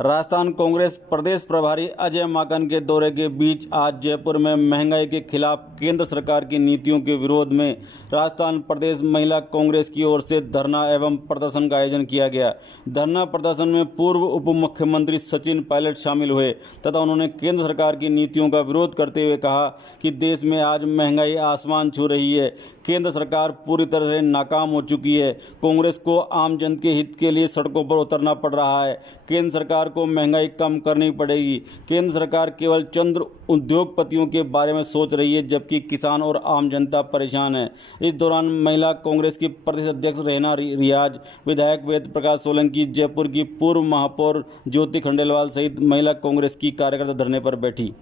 राजस्थान कांग्रेस प्रदेश प्रभारी अजय माकन के दौरे के बीच आज जयपुर में महंगाई के खिलाफ केंद्र सरकार की नीतियों के विरोध में राजस्थान प्रदेश महिला कांग्रेस की ओर से धरना एवं प्रदर्शन का आयोजन किया गया। धरना प्रदर्शन में पूर्व उप मुख्यमंत्री सचिन पायलट शामिल हुए तथा उन्होंने केंद्र सरकार की नीतियों का विरोध करते हुए कहा कि देश में आज महंगाई आसमान छू रही है। केंद्र सरकार पूरी तरह से नाकाम हो चुकी है। कांग्रेस को आम जन के हित के लिए सड़कों पर उतरना पड़ रहा है। केंद्र सरकार को महंगाई कम करनी पड़ेगी। केंद्र सरकार केवल चंद उद्योगपतियों के बारे में सोच रही है, जबकि किसान और आम जनता परेशान है। इस दौरान महिला कांग्रेस की प्रदेश अध्यक्ष रहना रियाज, विधायक वेद प्रकाश सोलंकी, जयपुर की पूर्व महापौर ज्योति खंडेलवाल सहित महिला कांग्रेस की कार्यकर्ता धरने पर बैठी।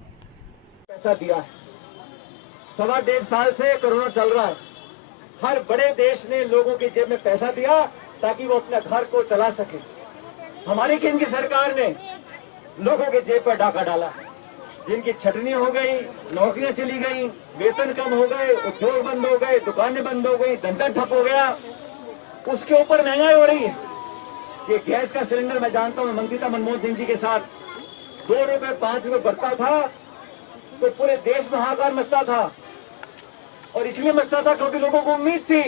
पैसा दिया है, 1.5 साल से कोरोना चल रहा है। हर बड़े देश ने लोगों की जेब में पैसा दिया ताकि वो अपने घर को चला सके। हमारी केंद्र की सरकार ने लोगों के जेब पर डाका डाला। जिनकी छटनी हो गई, नौकरियां चली गई, वेतन कम हो गए, उद्योग बंद हो गए, दुकानें बंद हो गई, धंधा ठप हो गया, उसके ऊपर महंगाई हो रही है। ये गैस का सिलेंडर मैं जानता हूं, मंत्री था मनमोहन सिंह जी के साथ, 2 रुपए 5 रुपए बढ़ता था तो पूरे देश में हाहाकार मचता था। और इसलिए मचता था क्योंकि लोगों को उम्मीद थी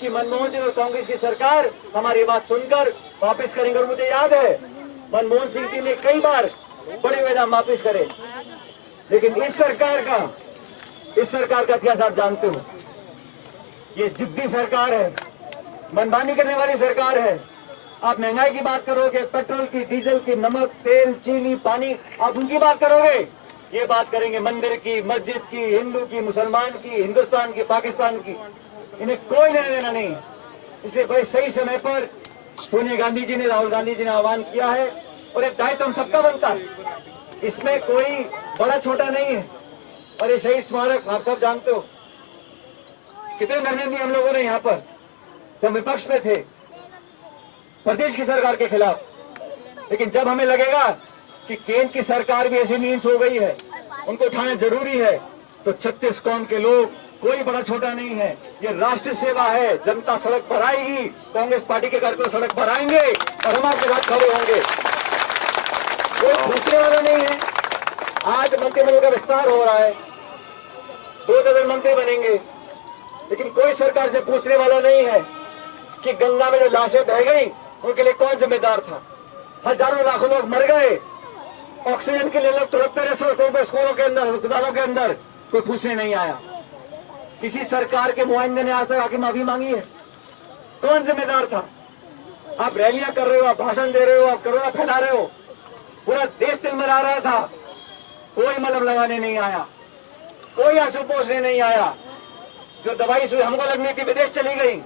कि मनमोहन सिंह और कांग्रेस की सरकार हमारी बात सुनकर वापस करेंगे। और मुझे याद है मनमोहन सिंह जी ने कई बार बड़े दाम वापस करे, लेकिन इस सरकार का इतिहास आप जानते हो। ये जिद्दी सरकार है, मनमानी करने वाली सरकार है। आप महंगाई की बात करोगे, पेट्रोल की, डीजल की, नमक, तेल, चीनी, पानी, आप उनकी बात करोगे। ये बात करेंगे मंदिर की, मस्जिद की, हिंदू की, मुसलमान की, हिंदुस्तान की, पाकिस्तान की। इन्हें कोई लेना देना नहीं। इसलिए बड़े सही समय पर सोनिया गांधी जी ने, राहुल गांधी जी ने आह्वान किया है और एक दायित्व हम सबका बनता है। इसमें कोई बड़ा छोटा नहीं है। और ये शहीद स्मारक आप सब जानते हो, कितने निर्णय दिए हम लोगों ने यहाँ पर जब विपक्ष में थे प्रदेश की सरकार के खिलाफ। लेकिन जब हमें लगेगा कि केंद्र की सरकार भी ऐसी नींद सो गई है, उनको उठाना जरूरी है, तो 36 कौम के लोग, कोई बड़ा छोटा नहीं है। ये राष्ट्र सेवा है। जनता सड़क पर आएगी, कांग्रेस पार्टी के कार्यकर्ता सड़क पर आएंगे और हम आपके साथ खड़े होंगे। कोई पूछने वाला नहीं है। आज मंत्रिमंडल का विस्तार हो रहा है, 2 दर्जन मंत्री बनेंगे, लेकिन कोई सरकार से पूछने वाला नहीं है कि गंगा में जो लाशें बह गई उनके लिए कौन जिम्मेदार था। हजारों लाखों लोग मर गए, ऑक्सीजन के लिए लोग तड़पते रहे सड़कों पर, स्कूलों के अंदर, अस्पतालों के अंदर, कोई पूछने नहीं आया। किसी सरकार के नुमाइंदे ने आज तक आके माफी मांगी है? कौन जिम्मेदार था? आप रैलियां कर रहे हो, आप भाषण दे रहे हो, आप कोरोना फैला रहे हो, पूरा देश तिलमिला रहा था, कोई मलहम लगाने नहीं आया, कोई आंसू पोंछने नहीं आया। जो दवाई सुई हमको लगनी थी विदेश चली गई,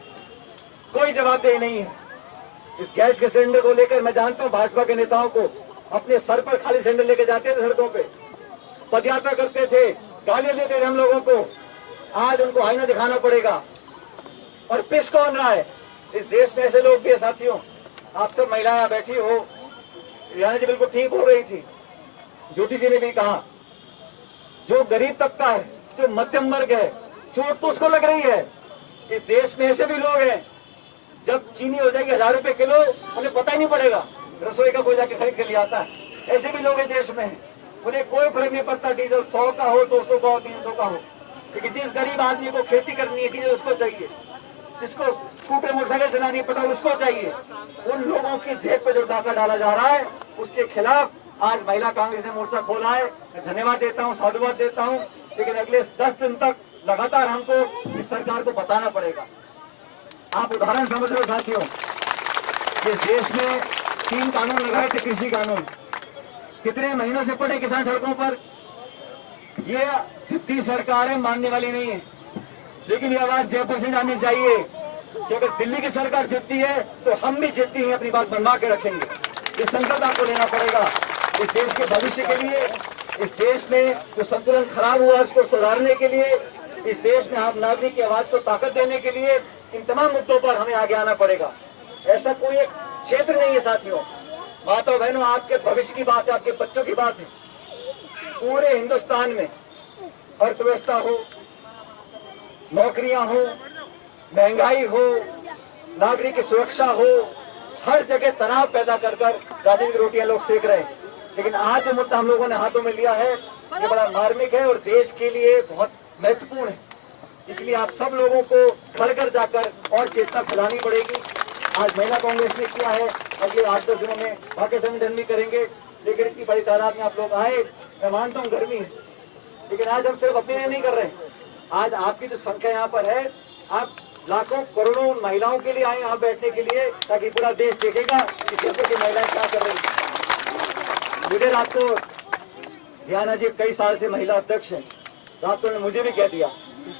कोई जवाबदेही नहीं है। इस गैस के सिलेंडर को लेकर मैं जानता हूं भाजपा के नेताओं को, अपने सर पर खाली सिलेंडर लेके जाते थे सड़कों पे, पदयात्रा करते थे, गालियां देते थे हम लोगों को। आज उनको आईना दिखाना पड़ेगा। और पिस कौन रहा है? इस देश में ऐसे लोग भी, साथियों, आप सब महिलाएं बैठी हो, रियाना जी बिल्कुल ठीक हो रही थी, ज्योति जी ने भी कहा, जो गरीब तबका है, जो मध्यम वर्ग है, चोट तो उसको लग रही है। इस देश में ऐसे भी लोग हैं, जब चीनी हो जाएगी 1000 रुपए किलो, उन्हें पता ही नहीं पड़ेगा, रसोई का कोई जाके खरीद के ले आता है। ऐसे भी लोग इस देश में हैं, उन्हें कोई फर्क नहीं पड़ता डीजल 100 का हो, 200 का हो, 300 का हो। लेकिन जिस गरीब आदमी को खेती करनी है, डीजल उसको चाहिए, जिसको स्कूटर मोटरसाइकिल चलानी पड़ा उसको चाहिए। उन लोगों की जेब पे जो डाका डाला जा रहा है, उसके खिलाफ आज महिला कांग्रेस ने मोर्चा खोला है। मैं धन्यवाद देता हूँ, साधुवाद देता हूँ। लेकिन अगले 10 दिन तक लगातार हमको इस सरकार को बताना पड़ेगा। आप उदाहरण समझ रहे हो साथियों, इस देश में 3 कानून लगाए थे, कृषि कानून, कितने महीनों से पड़े किसान सड़कों पर। ये जिद्दी सरकार है, मानने वाली नहीं है। लेकिन ये आवाज जयपुर से जानी चाहिए कि अगर दिल्ली की सरकार जिद्दी है तो हम भी जिद्दी हैं, अपनी बात बनवा के रखेंगे। ये संकल्प आपको लेना पड़ेगा इस देश के भविष्य के लिए, इस देश में जो संतुलन खराब हुआ उसको सुधारने के लिए, इस देश में आम नागरिक की आवाज को ताकत देने के लिए। इन तमाम मुद्दों पर हमें आगे आना पड़ेगा। ऐसा कोई एक क्षेत्र नहीं है साथियों, माता बहनों, आपके भविष्य की बात है, आपके बच्चों की बात है। पूरे हिंदुस्तान में अर्थव्यवस्था हो, नौकरियां हो, महंगाई हो, नागरिक की सुरक्षा हो, हर जगह तनाव पैदा कर राजनीतिक रोटियां लोग सेक रहे हैं। लेकिन आज जो मुद्दा हम लोगों ने हाथों में लिया है ये बड़ा मार्मिक है और देश के लिए बहुत महत्वपूर्ण है। इसलिए आप सब लोगों को घर घर जाकर और चेतना फैलानी पड़ेगी। आज महिला कांग्रेस ने किया है, अगले 8-10 दिनों में बाकी संगठन भी करेंगे। लेकिन इतनी बड़ी तादाद में आप लोग आए, मैं मानता हूँ गर्मी है, लेकिन आज हम सिर्फ अपने लिए नहीं कर रहे। आज आपकी जो संख्या यहाँ पर है, आप लाखों करोड़ों महिलाओं के लिए आए यहाँ बैठने के लिए, ताकि पूरा देश देखेगा कि जयपुर की महिलाएं क्या कर रही हैं। मुझे रात को ध्यान जी कई साल से महिला अध्यक्ष है, रात को मुझे भी कह दिया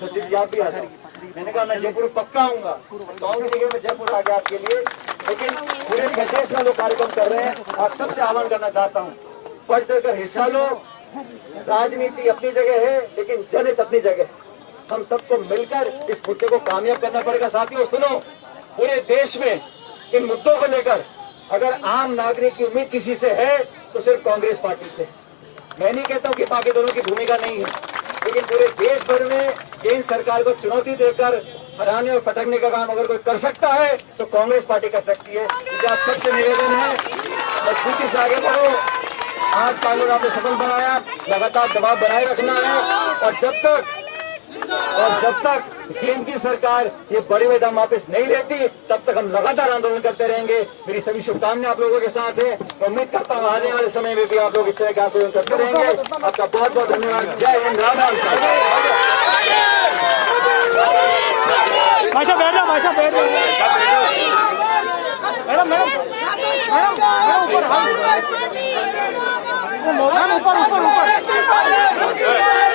सचिन जी आप भी आ जाओ। मैंने कहा मैं जयपुर पक्का आऊंगा, आऊंगी जगह मैं जयपुर आ गया आपके लिए। लेकिन पूरे प्रदेश में लोग कार्यक्रम कर रहे हैं, आप सबसे आह्वान करना चाहता हूँ, बढ़ चढ़कर हिस्सा लो। राजनीति अपनी जगह है, लेकिन जनहित अपनी जगह है। हम सबको मिलकर इस मुद्दे को कामयाब करना पड़ेगा। साथियों सुनो, पूरे देश में इन मुद्दों को लेकर अगर आम नागरिक की उम्मीद किसी से है तो सिर्फ कांग्रेस पार्टी से। मैं नहीं कहता हूं कि बाकी दोनों की भूमिका नहीं है, लेकिन पूरे देश भर में केंद्र सरकार को चुनौती देकर हराने और पटकने का काम अगर कोई कर सकता है तो कांग्रेस पार्टी कर सकती है। इसलिए आप सबसे निवेदन है, मजबूती से आगे बढ़ो। आज कानून आपने सफल बनाया, लगातार दबाव बनाए रखना है और जब तक केंद्र की सरकार ये बड़े हुए दाम वापस नहीं लेती तब तक हम लगातार आंदोलन करते रहेंगे। मेरी सभी शुभकामनाएं आप लोगों के साथ है। मैं उम्मीद करता हूँ आने वाले समय में भी आप लोग इस तरह के आंदोलन करते रहेंगे। आपका बहुत बहुत धन्यवाद। जय हिंद, राम राम। भाई साहब बैठ जाओ, भाई साहब बैठ जाओ। मैडम मैडम ऊपर ऊपर ऊपर ऊपर